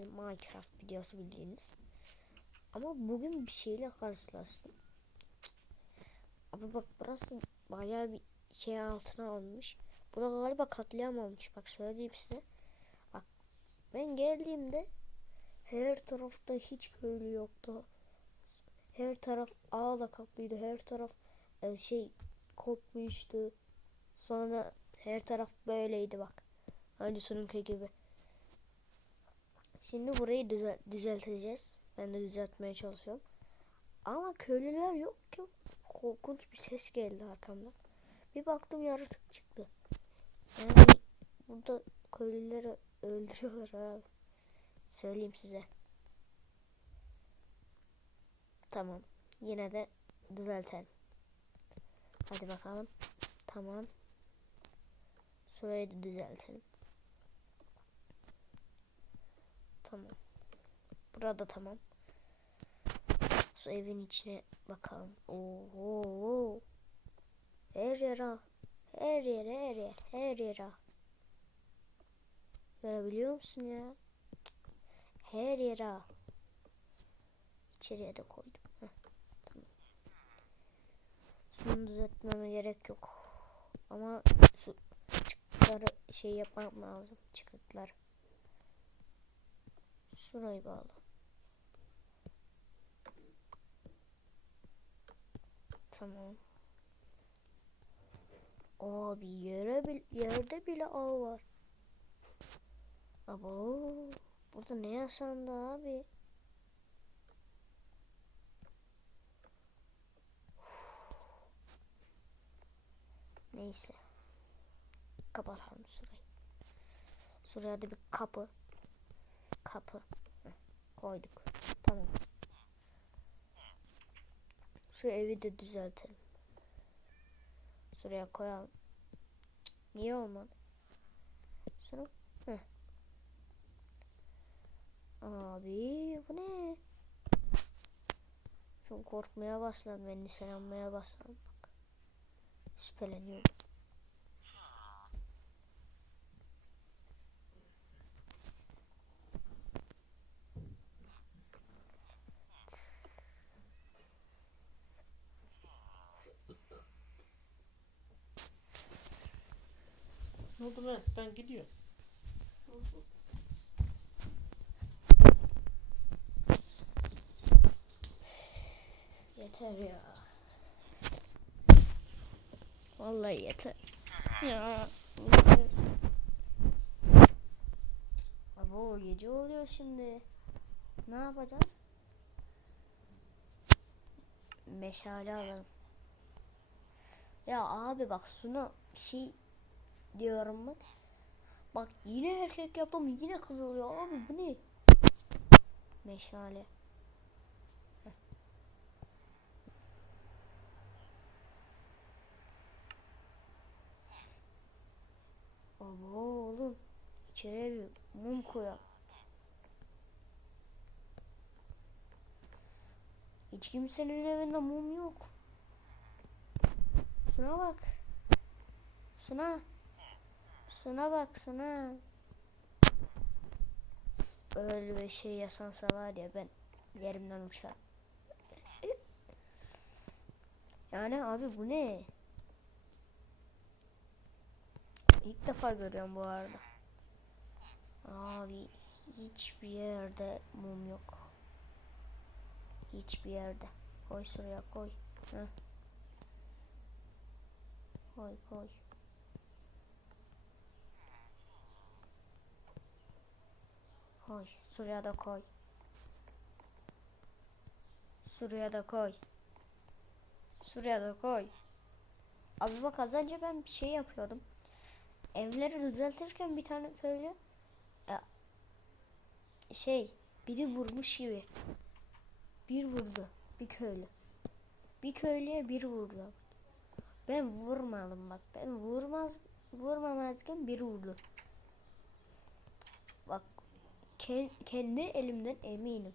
Minecraft videosu bildiğiniz. Ama bugün bir şeyle karşılaştım. Abi bak burası bayağı bir şey altına almış. Burada galiba katliam olmuş. Bak söyleyeyim size. Bak ben geldiğimde her tarafta hiç köylü yoktu. Her taraf ağla kaplıydı. Her taraf e, şey kopmuştu. Sonra her taraf böyleydi bak. Sununki gibi. Şimdi burayı düzel düzelteceğiz. Ben de düzeltmeye çalışıyorum. Ama köylüler yok ki. Korkunç bir ses geldi arkamdan. Bir baktım yaratık çıktı. Yani burada köylüleri öldürüyorlar abi. Söyleyeyim size. Tamam. Yine de düzeltelim. Hadi bakalım. Tamam. Şurayı da düzeltelim. Tamam. Burada tamam. Şu evin içine bakalım. Oo. Her yer ha. Her yer, her yer, her yer ha. Görebiliyor musun ya? Her yer ha. İçeriye de koydum. Heh, tamam. Düzeltmeme gerek yok. Ama şu çıkıkları şey yapmam lazım. Çıkıklar. Şurayı bağla. Tamam. Abi yere bil yerde bile ağ var. Abo burada ne yaşandı abi? Neyse. Kapatalım şurayı. Şuraya da bir kapı. Kapı. Koyduk. Tamam. Şu evi de düzeltelim. Şuraya koyalım. Niye olmadı? Şunu. Heh. Abi bu ne? Çok korkmaya başladım. Endişelenmeye başladım. Bak. Şüpheleniyorum. Ne oldu lan? Ben gidiyorum. Yeter ya. Vallahi yeter. Ya. Yeter. Abo gece oluyor şimdi. Ne yapacağız? Meşale alalım. Ya abi bak şunu şey diyorum bak. Bak yine erkek yaptım yine kız oluyor abi bu ne? Meşale. Ama oğlum içeriye bir mum koyalım. Hiç kimsenin evinde mum yok. Şuna bak. Şuna. Şuna bak şuna. Öyle bir şey yasansa var ya ben yerimden uçarım. Yani abi bu ne? İlk defa görüyorum bu arada. Abi hiçbir yerde mum yok. Hiçbir yerde. Koy şuraya koy. Heh. Koy koy. Koy. Şuraya da koy. Şuraya da koy. Şuraya da koy. Abi bak az önce ben bir şey yapıyordum evleri düzeltirken bir tane köylü ya, şey biri vurmuş gibi bir vurdu bir köylü bir köylüye bir vurdu ben vurmadım bak ben vurmaz vurmamazken bir vurdu bak ke kendi elimden eminim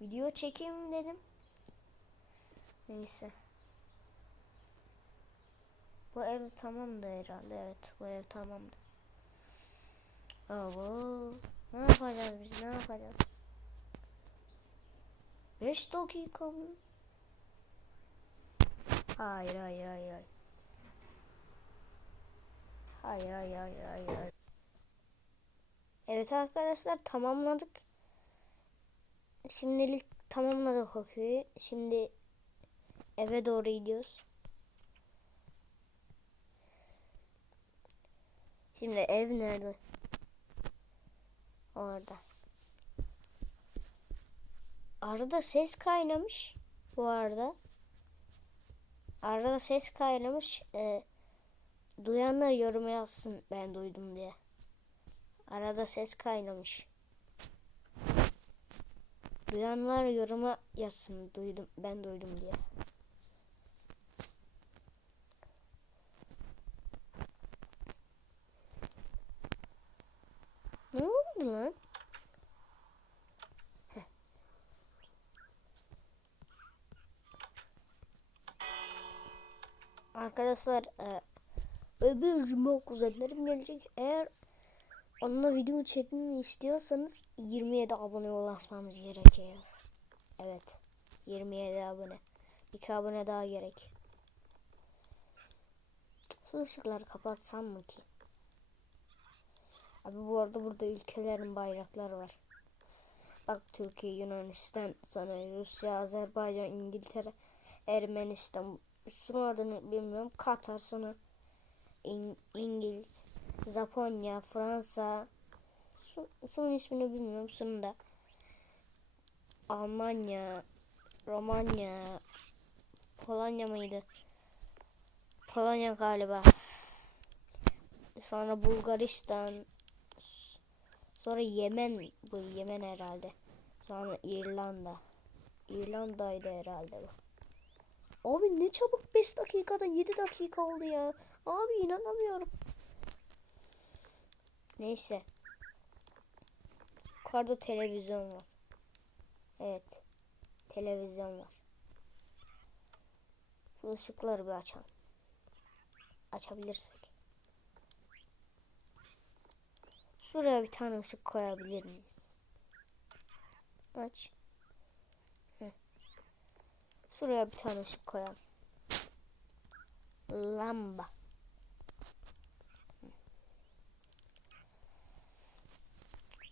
video çekeyim dedim neyse Bu ev tamamdı herhalde. Evet bu ev tamamdı. Abo. Ne yapacağız biz? Ne yapacağız? 5 dakika mı? Hayır hayır hayır. hayır. Hayır hayır hayır hayır. Evet arkadaşlar tamamladık. Şimdilik tamamladık o köyü. Şimdi eve doğru gidiyoruz. Şimdi ev nerede? Orada. Arada ses kaynamış bu arada. Arada ses kaynamış. Ee, duyanlar yoruma yazsın ben duydum diye. Arada ses kaynamış. Duyanlar yoruma yazsın duydum ben duydum diye. Ne oldu lan? Arkadaşlar e, öbür kuzenlerim gelecek. Eğer onunla video çekmemi istiyorsanız 27 abone ulaşmamız gerekiyor. Evet. 27 abone. 2 abone daha gerek. Şu ışıkları kapatsam mı ki? Abi bu arada burada ülkelerin bayrakları var. Bak Türkiye, Yunanistan, sonra Rusya, Azerbaycan, İngiltere, Ermenistan. Şunun adını bilmiyorum. Katar, sonra İng İngiliz, Japonya, Fransa. Şu, şunun ismini bilmiyorum. Şunun da Almanya, Romanya, Polonya mıydı? Polonya galiba. Sonra Bulgaristan. Sonra Yemen. Bu Yemen herhalde. Sonra İrlanda. İrlanda'ydı herhalde bu. Abi ne çabuk 5 dakikada 7 dakika oldu ya. Abi inanamıyorum. Neyse. Yukarıda televizyon var. Evet. Televizyon var. Şu ışıkları bir açalım. Açabilirsek. Şuraya bir tane ışık koyabilir miyiz? Aç. Şuraya bir tane ışık koyalım. Lamba.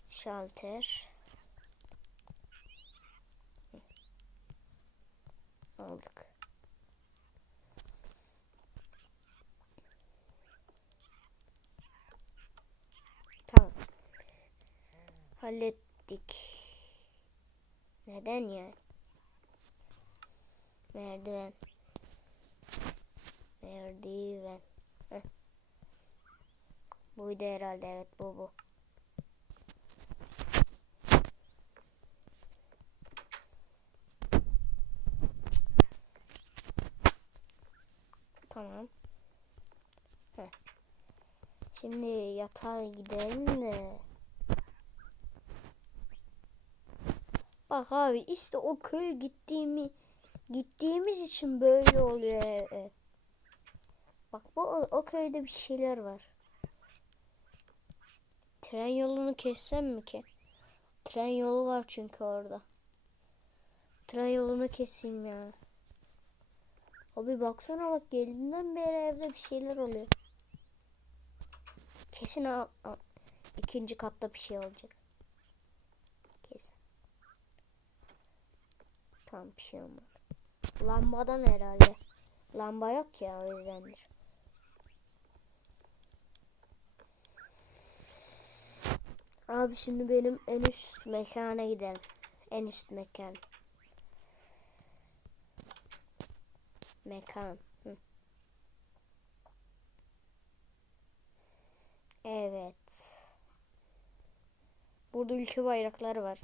Şalter. Aldık. Tamam. Hallettik. Neden ya? Merdiven. Merdiven. Heh. Buydu herhalde evet bu bu. Tamam. Heh. Şimdi yatağa gidelim de. Bak abi işte o köye gittiğimi gittiğimiz için böyle oluyor ev. Bak bu o, o köyde bir şeyler var. Tren yolunu kessem mi ki? Tren yolu var çünkü orada. Tren yolunu keseyim ya. Abi baksana bak geldiğinden beri evde bir şeyler oluyor. Kesin a- a- ikinci katta bir şey olacak. Kesin. Tamam bir şey olmadı. Lambadan herhalde. Lamba yok ya o yüzdendir. Abi şimdi benim en üst mekana gidelim. En üst mekan. Mekan. Hı. Evet. Burada ülke bayrakları var.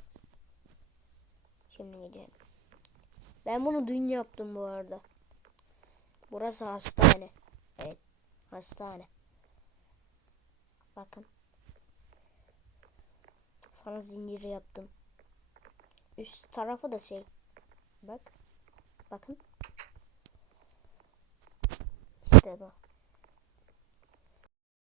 Şimdi gidelim. Ben bunu dün yaptım bu arada. Burası hastane. Evet. Hastane. Bakın. Sana zincir yaptım. Üst tarafı da şey. Bak. Bakın. İşte bu.